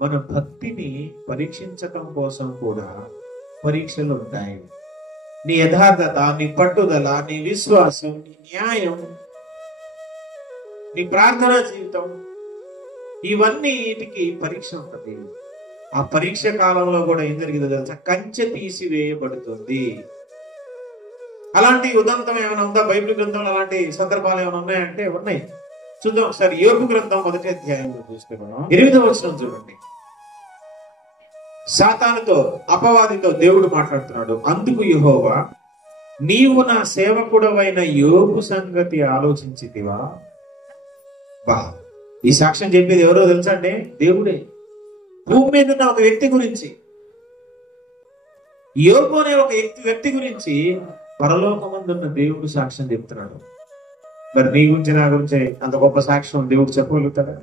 మన భక్తిని పరీక్షించటం కోసం కూడా పరీక్షలు ఉంటాయి. నీ యథార్థత, నీ పట్టుదల, నీ విశ్వాసం, నీ న్యాయం, నీ ప్రార్థనా జీవితం, ఇవన్నీటికి పరీక్ష ఉంటుంది. ఆ పరీక్ష కాలంలో కూడా ఏం జరిగిందో తెలుసా? కంచె తీసివేయబడుతుంది. అలాంటి ఉదంతం ఏమైనా ఉందా బైబిల్ గ్రంథంలో? అలాంటి సందర్భాలు ఏమైనా ఉన్నాయంటే ఉన్నాయి. చూద్దాం ఒకసారి యోబు గ్రంథం 1వ అధ్యాయంలో చూస్తే మనం 8వ వచనం చూడండి. సాతానుతో, అపవాదితో దేవుడు మాట్లాడుతున్నాడు. అందుకు యెహోవా, నీవు నా సేవకుడవైన యోబు సంగతి ఆలోచించితివా? బా, ఈ సాక్ష్యం చెప్పేది ఎవరో తెలుసా అండి? దేవుడే. భూమి మీద ఉన్న ఒక వ్యక్తి గురించి, యోబు అనే ఒక వ్యక్తి గురించి పరలోకమందున్న దేవుడు సాక్ష్యం చెప్తున్నాడు. మరి నీ గురించి, నా గురించి అంత గొప్ప సాక్ష్యం దేవుడు చెప్పగలుగుతాడా?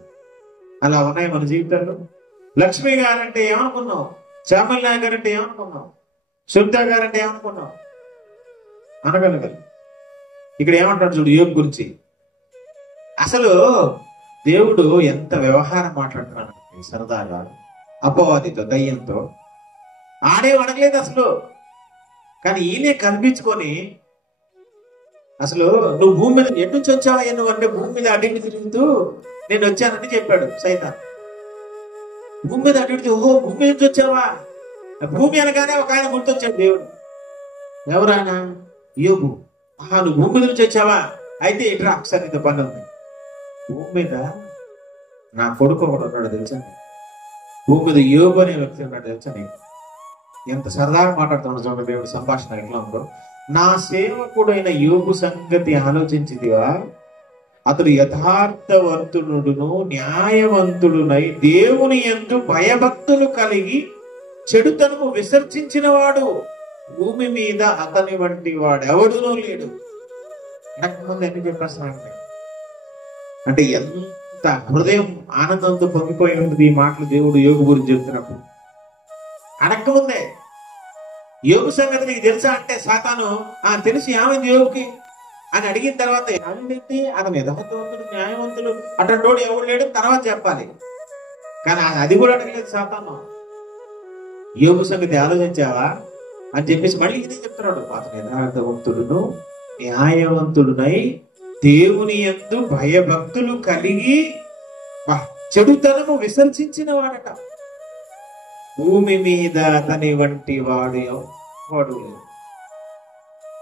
అలా ఉన్నాయి మన జీవితాల్లో. లక్ష్మి గారంటే ఏమనుకున్నావు? చామల్లా గారంటే ఏమనుకున్నావు? శుద్ధ గారంటే ఏమనుకున్నావు? అనగలగలు. ఇక్కడ ఏమంటాడు చూడు యోబు గురించి. అసలు దేవుడు ఎంత వ్యవహారం మాట్లాడుతున్నాడు సరదాగా అపవాదితో, దయ్యంతో. ఆడేం అడగలేదు అసలు. కానీ ఈయనే కనిపించుకొని, అసలు నువ్వు భూమి మీద ఎటు నుంచి వచ్చావా నువ్వు అంటే, భూమి మీద అటు ఇటు తిరుగుతూ నేను వచ్చానని చెప్పాడు సైతాన్. భూమి మీద అటు ఇటు, ఓహో భూమి నుంచి వచ్చావా? భూమి అనగానే ఒక ఆయన గుర్తొచ్చాడు దేవుడు. ఎవరానా? యోబు. ఆహా, నువ్వు భూమి మీద నుంచి వచ్చావా? అయితే ఇట్రా ఒకసారి నీతో పని ఉంది. భూమి మీద నా కొడుకు ఒకడు ఉన్నాడు తెలుసా? భూమి మీద యోబు అనే వ్యక్తి ఉన్నాడు తెలుసా? నీకు ఎంత సరదాగా మాట్లాడుతున్నాడు చూడండి దేవుడు సంభాషణ ఎట్లా ఉందో. నా సేవకుడైన యోబు సంగతి ఆలోచించిదివా? అతడు యథార్థవంతుడును న్యాయవంతుడునై దేవుని యందు భయభక్తులు కలిగి చెడుతనము విసర్జించిన వాడు. భూమి మీద అతని వంటి వాడు ఎవడునూ లేడు. ముందు ఎన్ని చెప్పేస్తానంటే, అంటే ఎంత హృదయం ఆనందంతో పొంగిపోయి ఉంటుంది ఈ మాటలు దేవుడు యోబు గురించి చెప్తున్నప్పుడు. అడక్కముందే యోబు సంగతి నీకు తెలుసా అంటే సాతాను తెలిసి ఏమైంది యోబుకి అని అడిగిన తర్వాత ఏమైంది? అతను యథార్థవంతుడు, న్యాయవంతుడు, అటంటోడు ఎవడు లేడు తర్వాత చెప్పాలి. కానీ అది కూడా అడగలేదు సాతాను. యోబు సంగతి ఆలోచించావా అని చెప్పేసి మళ్ళీ ఇదే చెప్తున్నాడు. అతను యథార్థవంతుడును న్యాయవంతుడునై దేవుని యందు భయభక్తులు కలిగి చెడుతనము విసర్జించిన వాడట. భూమి మీద అతని వంటి వాడు ఎవడు లేడు.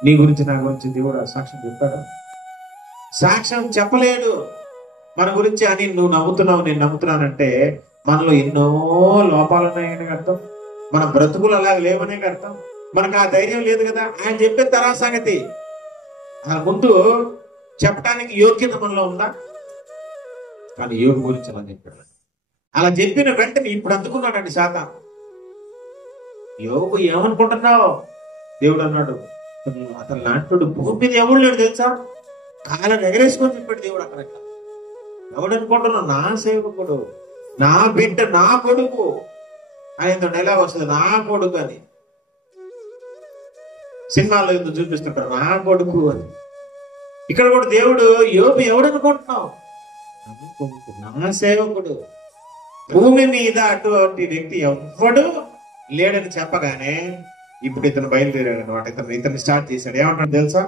నీ గురించి, నా గురించి దేవుడు సాక్ష్యం చెప్తాడా? సాక్ష్యం చెప్పలేడు మన గురించి. అని నువ్వు నమ్ముతున్నావు, నేను నమ్ముతున్నానంటే మనలో ఎన్నో లోపాలు ఉన్నాయని అర్థం. మన బ్రతుకులు అలాగ లేవనే అర్థం. మనకు ఆ ధైర్యం లేదు కదా. ఆయన చెప్పే తర్వాత సంగతి ఆ ముందు చెప్పడానికి యోగ్యత మనలో ఉందా? కానీ యోబు గురించి అలా చెప్పాడు. అలా చెప్పిన వెంటనే ఇప్పుడు అందుకున్నాడండి సాతాను. యోబు ఏమనుకుంటున్నావు? దేవుడు అన్నాడు, అతను లాంటి భూమి మీద ఎవడు లేడు తెలుసా? కాళ్ళని ఎగరేసుకొని చెప్పాడు దేవుడు. అక్కడ ఎవడు అనుకుంటున్నావు? నా సేవకుడు, నా బిడ్డ, నా కొడుకు ఆయన ఎలా వస్తుంది, నా కొడుకు అని. సినిమాలో ఎందుకు చూపిస్తుంటారు నా కొడుకు అని. ఇక్కడ కూడా దేవుడు యోబు ఎవడు అనుకుంటున్నావు? నా సేవకుడు. భూమి మీద అటువంటి వ్యక్తి ఎవ్వడు లేడని చెప్పగానే ఇప్పుడు ఇతను బయలుదేరాడు అనమాట. ఇతను స్టార్ట్ చేశాడు. ఏమంటాడు తెలుసా?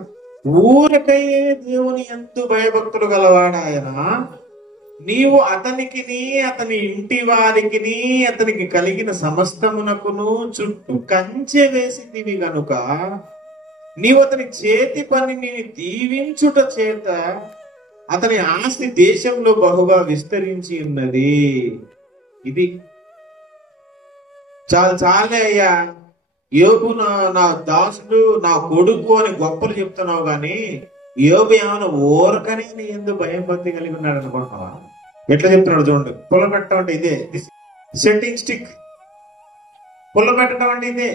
ఊరకయే దేవుని యందు భయభక్తులు గలవాడాయన నీవు అతనికిని అతని ఇంటి వారికిని అతనికి కలిగిన సమస్తమునకును చుట్టూ కంచె వేసిందివి గనుక నీవు అతని చేతి పనిని దీవించుట చేత అతని ఆస్తి దేశంలో బహుగా విస్తరించి ఉన్నది. ఇది చాలే అయ్యా, యోబు నా దాసుడు, నా కొడుకు అని గొప్పలు చెప్తున్నావు కానీ యోబు ఏమైనా ఊరకనే నీ ఎందుకు భయం భక్తి కలిగి ఉన్నాడు అనుకుంటున్నావా? ఎట్లా చెప్తున్నాడు చూడండి. పుల్ల పెట్టడం అంటే ఇదే, సెట్టింగ్ స్టిక్. పుల్ల పెట్టడం అంటే ఇదే.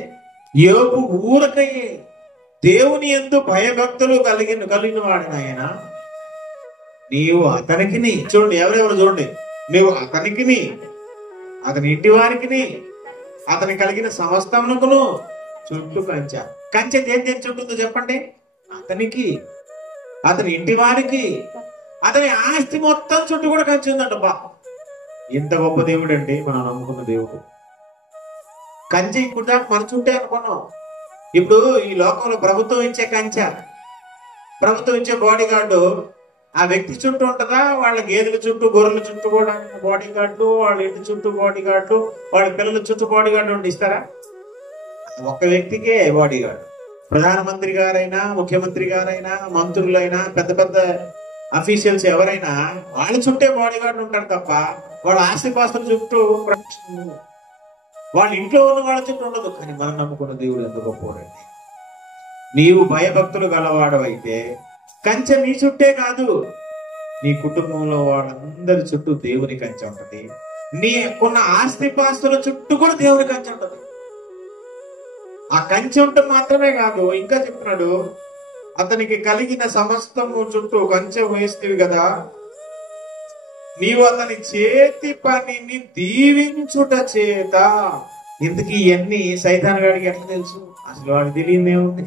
యోబు ఊరకయ్యే దేవుని యందు భయభక్తులు కలిగిన వాడిన ఆయన నీవు అతనికిని, చూడండి ఎవరెవరు చూడండి, నీవు అతనికిని అతని ఇంటి వారికిని అతని కలిగిన సమస్తమునకును చుట్టూ కంచె దేని చుట్టుందో చెప్పండి? అతనికి, అతని ఇంటి వారికి, అతని ఆస్తి మొత్తం చుట్టూ కూడా కంచె ఉందంట. బా, ఎంత గొప్ప దేవుడు అండి మనం నమ్ముకున్న దేవుడు. కంచె ఇప్పుడు దాకా మన చుట్టే అనుకున్నాం. ఇప్పుడు ఈ లోకంలో ప్రభుత్వం ఇచ్చే కంచె, ప్రభుత్వం ఇచ్చే బాడీ గార్డు ఆ వ్యక్తి చుట్టూ ఉంటుందా, వాళ్ళ గేదెల చుట్టూ గొర్రెల చుట్టూ కూడా బాడీ గార్డులు, వాళ్ళ ఇంటి చుట్టూ బాడీ గార్డులు, వాళ్ళ పిల్లల చుట్టూ బాడీ గార్డు ఉండి ఇస్తారా? ఒక్క వ్యక్తికే బాడీ గార్డు. ప్రధానమంత్రి గారైనా, ముఖ్యమంత్రి గారైనా, మంత్రులైనా, పెద్ద పెద్ద అఫీషియల్స్ ఎవరైనా వాళ్ళ చుట్టే బాడీ గార్డు ఉంటారు తప్ప వాళ్ళ ఆస్తిపాస్తుల చుట్టూ, వాళ్ళ ఇంట్లో ఉన్న వాళ్ళ చుట్టూ ఉండదు. కానీ మనం నమ్ముకున్న దేవుడు ఎంత గొప్పవాడండి. నీవు భయభక్తులు గలవాడవైతే కంచె నీ చుట్టే కాదు, నీ కుటుంబంలో వాళ్ళందరి చుట్టూ దేవుని కంచె ఉంటది. నీకున్న ఆస్తిపాస్తుల చుట్టూ కూడా దేవుని కంచె ఉంటది. ఆ కంచె ఉంటే మాత్రమే కాదు, ఇంకా చెప్తున్నాడు, అతనికి కలిగిన సమస్తము చుట్టూ కంచె వేస్తేవి కదా, నీవు అతని చేతి పనిని దీవించుట చేత. ఇంతకీ ఇవన్నీ సైతాన్ గాడికి ఎట్లా తెలుసు? అసలు వాడికి తెలియదేముంది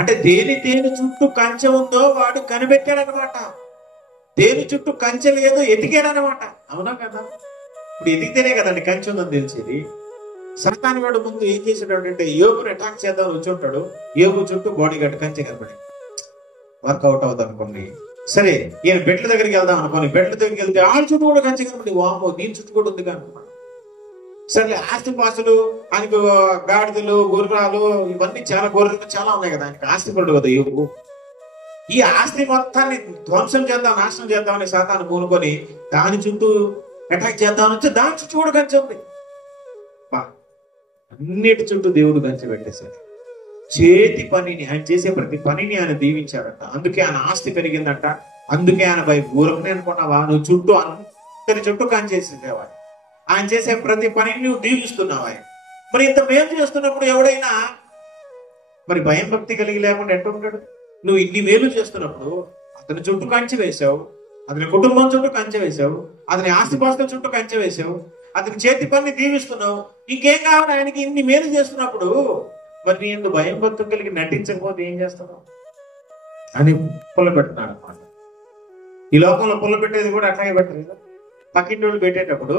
అంటే దేని చుట్టూ కంచె ఉందో వాడు కనిపెట్టాడనమాట. దేని చుట్టూ కంచె లేదో ఎతికాడనమాట. అవునా కదా? ఇప్పుడు ఎతికితేనే కదండి కంచె ఉందని తెలిసేది. సైతాన్ వాడు ముందు ఏం చేసేటాడు అంటే యోగుని అటాక్ చేద్దామని వచ్చి ఉంటాడు. యోగు చుట్టూ బాడీ గార్డ్ కంచె కనపడి వర్కౌట్ అవుతుంది అనుకోండి. సరే ఈయన బెడ్ల దగ్గరికి వెళ్దాం అనుకోండి, బెడ్ల దగ్గరికి వెళ్తే ఆ చుట్టూ కూడా కంచె కనపడి, వామో దీని చుట్టూ కూడా ఉంది కనుక. సరే ఆస్తిపాస్తులు, ఆయనకు గాడిదలు, గుర్రాలు, ఇవన్నీ చాలా గొర్రెలు చాలా ఉన్నాయి కదా, ఆయనకి ఆస్తిపరుడు కదా యోగు. ఈ ఆస్తి మొత్తాన్ని ధ్వంసం చేద్దాం, నాశనం చేద్దామని సాతాను పూనుకొని దాని చుట్టూ అటాక్ చేద్దామని వచ్చి దాని చుట్టూ కూడా కంచె ఉంది. అన్నిటి చుట్టూ దేవుడు కంచె పెట్టేశాడు. చేతి పనిని, ఆయన చేసే ప్రతి పనిని ఆయన దీవించాడట. అందుకే ఆయన ఆస్తి పెరిగిందంట. అందుకే ఆయన ఊరకనే అనుకున్నావా, నువ్వు చుట్టూ అందరి చుట్టూ కంచేసేవాడు. ఆయన చేసే ప్రతి పనిని నువ్వు దీవిస్తున్నావు. ఆయన మరి ఇంత మేలు చేస్తున్నప్పుడు ఎవడైనా మరి భయం భక్తి కలిగి లేకుండా ఎట్లా ఉంటాడు? నువ్వు ఇన్ని మేలు చేస్తున్నప్పుడు అతని చుట్టూ కంచె వేశావు, అతని కుటుంబం చుట్టూ కంచె వేశావు, అతని ఆస్తిపాస్తుల చుట్టూ కంచె వేశావు, అతని చేతి పనిని దీవిస్తున్నావు. ఇంకేం కావాలి ఆయనకి? ఇన్ని మేలు చేస్తున్నప్పుడు మరి నీ ఎందుకు భయం భక్తులు కలిగి నటించకపోతే ఏం చేస్తున్నావు అని పుల్ల పెడుతున్నాడు అనమాట. ఈ లోకంలో పుల్ల పెట్టేది కూడా అట్లాగే పెట్టరు కదా. పక్కింటి వాళ్ళు పెట్టేటప్పుడు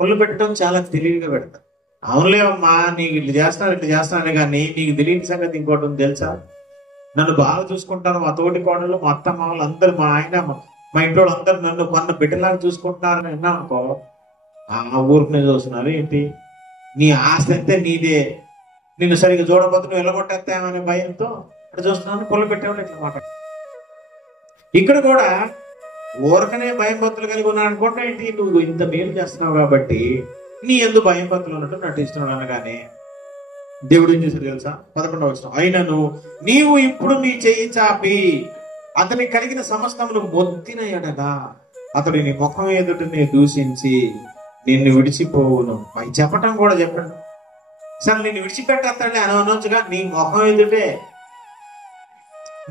పుల్ల పెట్టడం చాలా తెలివిగా పెడతారు. అవునులే అమ్మా, నీకు ఇట్లా చేస్తున్నాను కానీ నీకు తెలియని సంగతి ఇంకోటి ఉంది తెలుసా? నన్ను బాగా చూసుకుంటాను, మా తోటి కోడలు, మా అత్త మామలు అందరు, మా ఆయన, మా ఇంట్లో అందరు నన్ను కొన్న బిడ్డలాగా చూసుకుంటున్నారని విన్నా అనుకో, ఆ ఊరికి చూస్తున్నారు ఏంటి, నీ ఆస్తి అంతే నీదే, నిన్ను సరిగ్గా చూడబోతు నువ్వు వెళ్ళగొట్టేస్తామనే భయంతో అక్కడ చూస్తున్నాను పుల్ల పెట్టేవాళ్ళు ఇట్లా మాట. ఇక్కడ కూడా ఊరకనే భయం భక్తులు కలిగి ఉన్నాను అనుకుంటా, ఏంటి నువ్వు ఇంత మేలు చేస్తున్నావు కాబట్టి నీ ఎందుకు భయం భక్తులు ఉన్నట్టు నటిస్తున్నాడు అనగానే దేవుడు ఏం చేశాడు తెలుసా? 11వ వచనం, అయినను నీవు ఇప్పుడు నీ చెయ్యి చాపి అతనికి కలిగిన సమస్తమును మొత్తిన ఎడల అతడు నీ ముఖం ఎదుటనే దూషించి నిన్ను విడిచిపోవును. అవి చెప్పటం కూడా చెప్పండి. సరే నిన్ను విడిచిపెట్టేస్తాడే అని అనొచ్చుగా, నీ ముఖం ఎదుటే,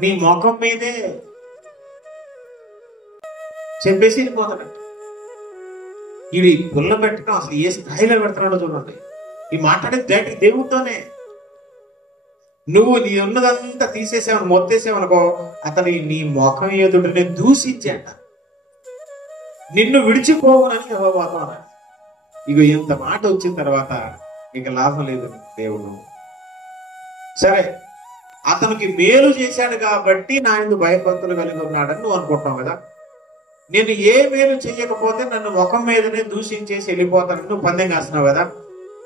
నీ ముఖం మీదే చెప్పేసి వెళ్ళిపోతాడంట. ఇవి పుల్ల పెట్టడం అసలు ఏ స్థాయిలో పెడుతున్నాడో చూడండి. ఈ మాట్లాడేది దేవుడితోనే. నువ్వు నీ ఉన్నదంతా తీసేసావని మొత్తేసావనుకో, అతని నీ ముఖం ఎదుటనే దూషించేట నిన్ను విడిచిపోవనని యెహోవా. ఇగో ఇంత మాట వచ్చిన తర్వాత ఇక లాభం లేదు దేవుడు. సరే అతనికి మేలు చేశాడు కాబట్టి నా ఎందుకు భయభక్తులు కలిగి ఉన్నాడని నువ్వు అనుకుంటావు కదా. నేను ఏ మేలు చెయ్యకపోతే నన్ను ముఖం మీదనే దూషించేసి వెళ్ళిపోతానని నువ్వు పందెం కాస్తున్నావు కదా.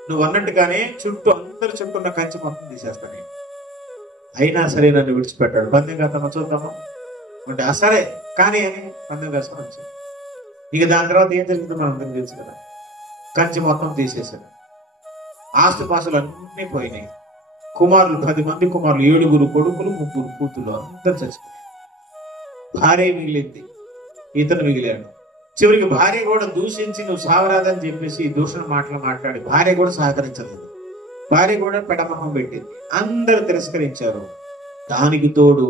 నువ్వు అన్నట్టుగానే చుట్టూ అందరి చుట్టూ ఉన్న కంచె మొత్తం తీసేస్తాను, అయినా సరే నన్ను విడిచిపెట్టాడు. పందెం కాస్తామా చూద్దామా అంటే సరే కానీ అని పందెం కాస్తామని. ఇక దాని తర్వాత ఏం జరిగిందో మనం అందరం తెలుసు కదా. కంచె మొత్తం తీసేశాడు, ఆస్తిపాస్తులు అన్నీ పోయినాయి. కుమారులు 10 మంది కుమారులు, 7 కొడుకులు, 3 కూతులు అందరు చచ్చిపోయారు. భార్య మిగిలింది, ఇతను మిగిలాడు. చివరికి భార్య కూడా దూషించి నువ్వు సావరాదని చెప్పేసి దూషణ మాటలు మాట్లాడి భార్య కూడా సహకరించలేదు. భార్య కూడా పెడమహం పెట్టింది, అందరు తిరస్కరించారు. దానికి తోడు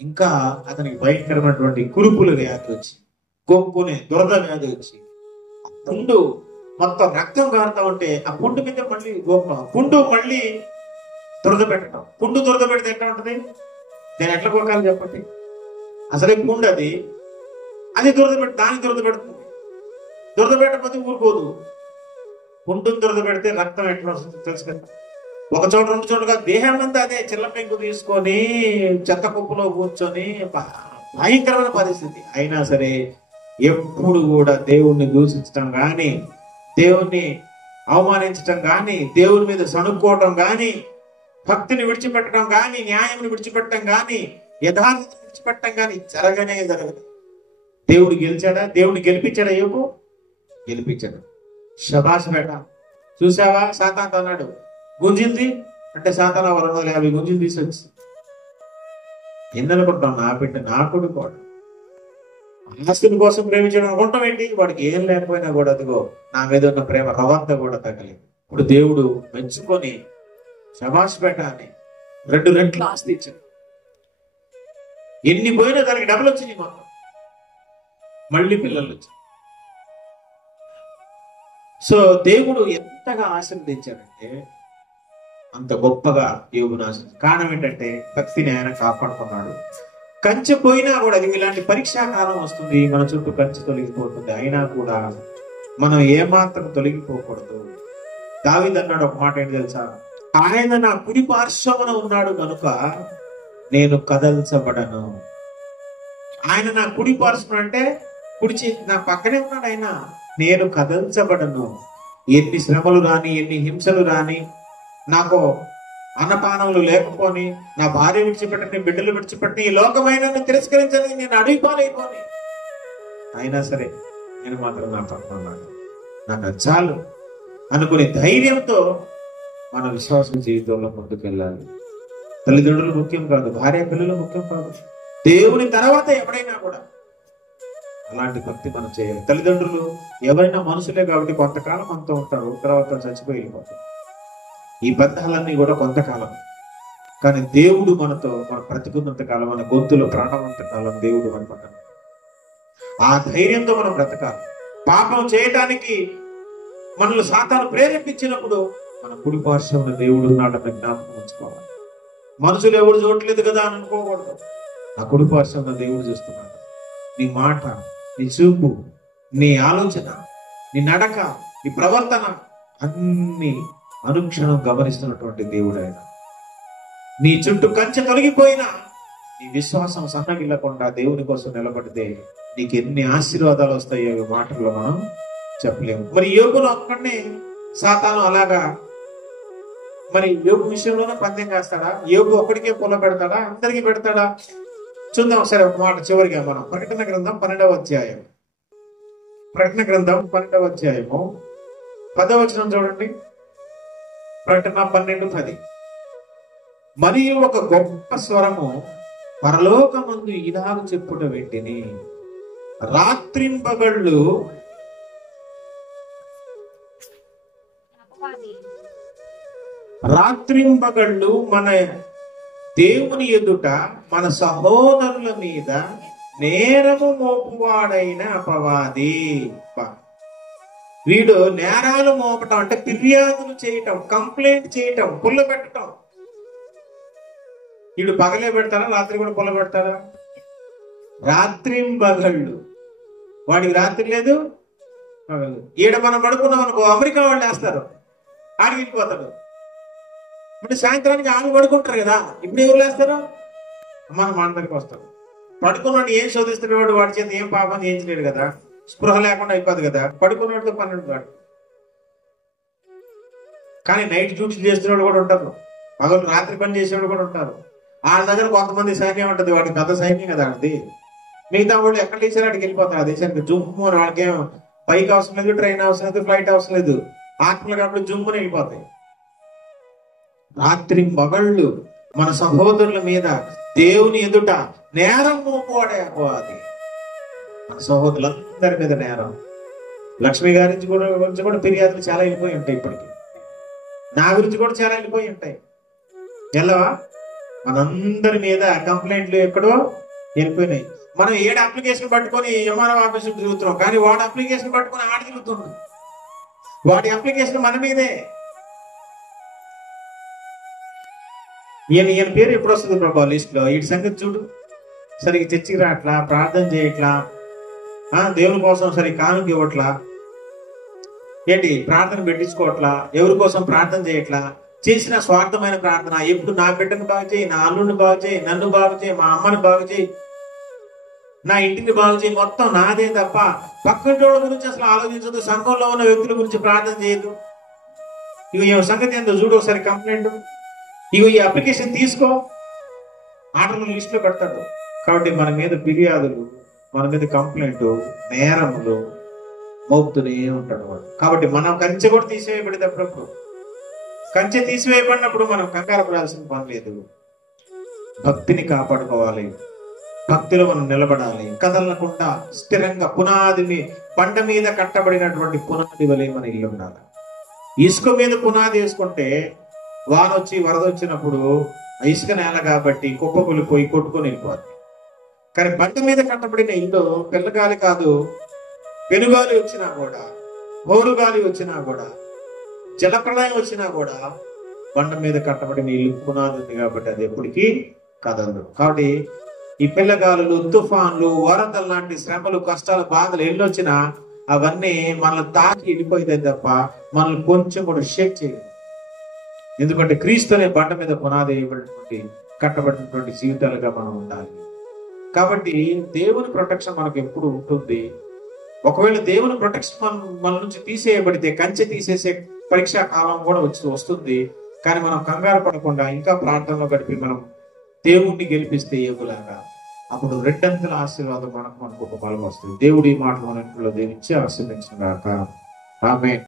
ఇంకా అతనికి భయంకరమైనటువంటి కురుపుల వ్యాధి వచ్చి, గొంపునే దురద వ్యాధి వచ్చి, పుండు మొత్తం రక్తం కారుతా ఉంటే ఆ పుండు మీద మళ్ళీ పుండు మళ్ళీ దురద పెట్టడం. పుండు దురద పెడితే ఎట్లా ఉంటుంది? నేను ఎట్లా పోకాలి చెప్పండి? అసలే పుండు అది దురద పెట్టి దానికి దురద పెడుతుంది. దురద పెట్టకపోతే ఊరుకోదు. కుంటుని దురద పెడితే రక్తం ఎట్లా వస్తుందో తెలుసు కదా. ఒక చోట రెండు చోట్లుగా దేహం అంతా అదే చిల్ల పెంకు తీసుకొని చెత్త కుప్పలో కూర్చొని భయంకరమైన పరిస్థితి. అయినా సరే ఎప్పుడు కూడా దేవుణ్ణి దూషించడం కానీ, దేవుణ్ణి అవమానించటం కానీ, దేవుని మీద సణుక్కోవటం కానీ, భక్తిని విడిచిపెట్టడం కానీ, న్యాయాన్ని విడిచిపెట్టడం కానీ, యథార్థతను విడిచిపెట్టడం కానీ జరగనే జరగదు. దేవుడు గెలిచాడా? దేవుడిని గెలిపించాడా? యోబు గెలిపించాడు. శబాష్ బేట. చూసావా, సాతాను అన్నాడు గుంజింది అంటే సాతాను 250 గుంజిలు తీసుకొచ్చి ఎందుకుంటాం, నా బిడ్డ నా కొడుకు వాడు ఆస్తుని కోసం ప్రేమించడం అనుకుంటాం ఏంటి? వాడికి ఏం లేకపోయినా కూడా అదిగో నా మీద ఉన్న ప్రేమ రవంతా కూడా తగ్గలేదు. ఇప్పుడు దేవుడు మెచ్చుకొని శబాష్ బేట అని 2 రెట్లు ఆస్తి ఇచ్చాడు. ఎన్ని పోయినా దానికి డబ్బులు వచ్చినాయి, మాకు మళ్ళీ పిల్లలు వచ్చారు. సో దేవుడు ఎంతగా ఆశీర్వదించాడంటే అంత గొప్పగా యోబును ఆశీర్వదించాడు. కారణం ఏంటంటే భక్తిని ఆయన కాపాడుకున్నాడు. కంచె పోయినా కూడా, అది ఇలాంటి పరీక్షా కాలం వస్తుంది, మన చుట్టూ కంచె తొలగిపోతుంది, అయినా కూడా మనం ఏమాత్రం తొలగిపోకూడదు. దావీదు అన్నాడు ఒక మాట, ఏంటి తెలుసా? ఆయన నా కుడి పార్శ్వమున ఉన్నాడు కనుక నేను కదల్చబడను. ఆయన నా కుడి పార్శ్వమున అంటే కుడిచి నా పక్కనే ఉన్నాడు ఆయన. నేను కదల్చబడను. ఎన్ని శ్రమలు రాని, ఎన్ని హింసలు రాని, నాకు అన్నపానములు లేకపోని, నా భార్య విడిచిపెట్టని, బిడ్డలు విడిచిపెట్టని, ఈ లోకమైన తిరస్కరించని, నేను అడిగిపోలేకపోని, అయినా సరే నేను మాత్రం నా పక్కన ఉన్నాను, నాకు అది చాలు అనుకునే ధైర్యంతో మన విశ్వాస జీవితంలో ముందుకు వెళ్ళాలి. తల్లిదండ్రులు ముఖ్యం కాదు, భార్య పిల్లలు ముఖ్యం కాదు, దేవుని తర్వాత ఎవరైనా కూడా అలాంటి భక్తి మనం చేయాలి. తల్లిదండ్రులు ఎవరైనా మనుషులే కాబట్టి కొంతకాలం మనతో ఉంటారు, తర్వాత చచ్చిపోయి వెళ్ళిపోతారు. ఈ బంధాలన్నీ కూడా కొంతకాలం. కానీ దేవుడు మనతో, మన బ్రతికున్నంత కాలం, మన గొంతులో ప్రాణమంత కాలం దేవుడు మన పక్కన. ఆ ధైర్యంతో మనం బ్రతకాలి. పాపం చేయటానికి మనల్ని సాతాను ప్రేరేపించినప్పుడు మన కుడి పార్శ్వమున దేవుడు ఉన్నాడన్న జ్ఞాపకం ఉంచుకోవాలి. మనుషులు ఎవరు చూడట్లేదు కదా అని అనుకోకూడదు. నా కుడి పార్శ్వమున దేవుడు చూస్తున్నాడు. నీ మాట, నీ చూపు, నీ ఆలోచన, నీ నడక, నీ ప్రవర్తన అన్ని అనుక్షణం గమనిస్తున్నటువంటి దేవుడు ఆయన. నీ చుట్టూ కంచె తొలగిపోయినా నీ విశ్వాసం సన్నగిల్లకుండా దేవుని కోసం నిలబడితే నీకు ఎన్ని ఆశీర్వాదాలు వస్తాయో మాటల్లో మనం చెప్పలేము. మరి యోబును ఒక్కడినే సాతాను అలాగా, మరి యోబు విషయంలోనే పందెం కాస్తాడా? యోబు ఒక్కడికే పొల పెడతాడా? అందరికీ పెడతాడా? చూద్దాం ఒకసారి ఒక మాట చివరిగా మనం. ప్రకటన గ్రంథం 12వ అధ్యాయం. ప్రకటన గ్రంథం 12వ అధ్యాయము 10వ వచనం చూడండి. ప్రకటన 12:10. మరియు ఒక గొప్ప స్వరము పరలోకమందు ఇలాగ చెప్పుట వింటిని, రాత్రింబగళ్ళు మన దేవుని ఎదుట మన సహోదరుల మీద నేరము మోపువాడైన అపవాది. వీడు నేరాలు మోపటం అంటే ఫిర్యాదులు చేయటం, కంప్లైంట్ చేయటం, పుల్ల పెట్టడం. వీడు పగలే పెడతారా, రాత్రి కూడా పుల్ల పెడతారా? రాత్రింబగళ్ళు. వాడికి రాత్రి లేదు, పగలు. ఈడ మనం పడుకున్నాం అనుకో, అమెరికా వాళ్ళు వేస్తారు, ఆడికి వెళ్ళిపోతాడు. ఇప్పుడు సాయంత్రానికి ఆమె పడుకుంటారు కదా, ఇప్పుడు ఎవరు లేస్తారు? మన దగ్గరికి వస్తారు. పడుకున్నాడు ఏం శోధిస్తున్నాడు, వాడి చేత ఏం పాపం చేయించలేడు కదా, స్పృహ లేకుండా అయిపోదు కదా, పడుకున్నవాడితో 12 వాడు. కానీ నైట్ డ్యూటీ చేస్తున్నాడు కూడా ఉంటారు, పగలు రాత్రి పని చేసేవాడు కూడా ఉంటారు. వాళ్ళ దగ్గర కొంతమంది సైన్యం ఉంటుంది, వాడికి పెద్ద సైన్యం కదా అది. మిగతా వాళ్ళు ఎక్కడ తీసారు అక్కడికి వెళ్ళిపోతారు ఆ దేశానికి. జుమ్ము వాళ్ళకేం బైక్ అవసరం లేదు, ట్రైన్ అవసరం లేదు, ఫ్లైట్ అవసరం లేదు, ఆత్మలు కాబట్టి జుమ్ముని వెళ్ళిపోతాయి. రాత్రి మగళ్ళు మన సహోదరుల మీద దేవుని ఎదుట నేరం మోపువాడే అపవాది. మన సహోదరులందరి మీద నేరం. లక్ష్మి గారి గురించి కూడా ఫిర్యాదులు చాలా వెళ్ళిపోయి ఉంటాయి ఇప్పటికి. నా గురించి కూడా చాలా వెళ్ళిపోయి ఉంటాయి. ఎల్లవా మనందరి మీద కంప్లైంట్లు ఎక్కడో వెళ్ళిపోయినాయి. మనం 7 అప్లికేషన్ పట్టుకొని ఎంఆర్ఓ ఆఫీస్ తిరుగుతున్నాం, కానీ వాడి అప్లికేషన్ పట్టుకొని ఆడ తిరుగుతున్నాం. వాడి అప్లికేషన్ మన మీదే. ఈయన పేరు ఎప్పుడు వస్తుంది ప్రభా లిస్ట్ లో? వీటి సంగతి చూడు, సరిగ్గా చర్చికి రాట్లా, ప్రార్థన చేయట్లా, దేవుని కోసం సరిగ్గా కానుక ఇవ్వట్లా, ఏంటి ప్రార్థన పెట్టించుకోవట్లా, ఎవరి కోసం ప్రార్థన చేయట్లా, చేసిన స్వార్థమైన ప్రార్థన ఎప్పుడు నా బిడ్డను బాగు చేయి, నా అల్లుడిని బాగు చేయి, నన్ను బాగు చేయి, మా అమ్మని బాగు చేయి, నా ఇంటిని బాగు చేయి, మొత్తం నాదే తప్ప పక్కటోళ్ళ గురించి అసలు ఆలోచించదు. సంఘంలో ఉన్న వ్యక్తుల గురించి ప్రార్థన చేయదు. ఇగో ఈ సంగతి ఏందో చూడు ఒకసారి కంప్లైంట్, ఇగో ఈ అప్లికేషన్ తీసుకో, ఆటలు లిస్టులో పెడతాడు. కాబట్టి మన మీద ఫిర్యాదులు, మన మీద కంప్లైంట్, నేరములు మోపుతూనే ఉంటాడు వాడు. కాబట్టి మనం కంచె కూడా తీసివేయబడేటప్పుడు, కంచె తీసివేయబడినప్పుడు మనం కంగారు పడాల్సిన పని లేదు. భక్తిని కాపాడుకోవాలి, భక్తిలో మనం నిలబడాలి, కదలకుండా స్థిరంగా పునాదిని, బండ మీద కట్టబడినటువంటి పునాది వలె మన ఇల్లు ఉండాలి. ఇసుక మీద పునాది వేసుకుంటే వాన వచ్చి వరద వచ్చినప్పుడు ఇసుక నేల కాబట్టి కుప్పకూలిపోయి కొట్టుకొని వెళ్ళిపోద్ది. కానీ బండ మీద కట్టబడిన ఇల్లు పిల్లగాలి కాదు, పెనుగాలి వచ్చినా కూడా, హోరుగాలి వచ్చినా కూడా, జలప్రళయం వచ్చినా కూడా బండ మీద కట్టబడిన ఇల్లు పునాది ఉంది కాబట్టి అది ఎప్పటికీ కదలదు. కాబట్టి ఈ పిల్లగాలులు, తుఫాన్లు, వరదలు లాంటి శ్రమలు, కష్టాలు, బాధలు ఎన్నొచ్చినా అవన్నీ మనల్ని తాకి వెళ్ళిపోయిందే తప్ప మనల్ని కొంచెం కూడా షేక్ చేయదు. ఎందుకంటే క్రీస్తు అనే బండ మీద పునాది వేయబడినటువంటి, కట్టబడినటువంటి జీవితాలుగా మనం ఉండాలి. కాబట్టి దేవుని ప్రొటెక్షన్ మనకు ఎప్పుడు ఉంటుంది. ఒకవేళ దేవుని ప్రొటెక్షన్ మన నుంచి తీసేయబడితే కంచె తీసేసే పరీక్షా కాలం కూడా వస్తుంది. కానీ మనం కంగారు పడకుండా ఇంకా ప్రార్థనలో గడిపి మనం దేవుణ్ణి గెలిపిస్తే ఏగులాగా అప్పుడు రెండంతల ఆశీర్వాదం మనకు ఒక బలం వస్తుంది. దేవుడి మాట మన ఇంట్లో దీవించి ఆశీర్వదించుగాక. ఆమేన్.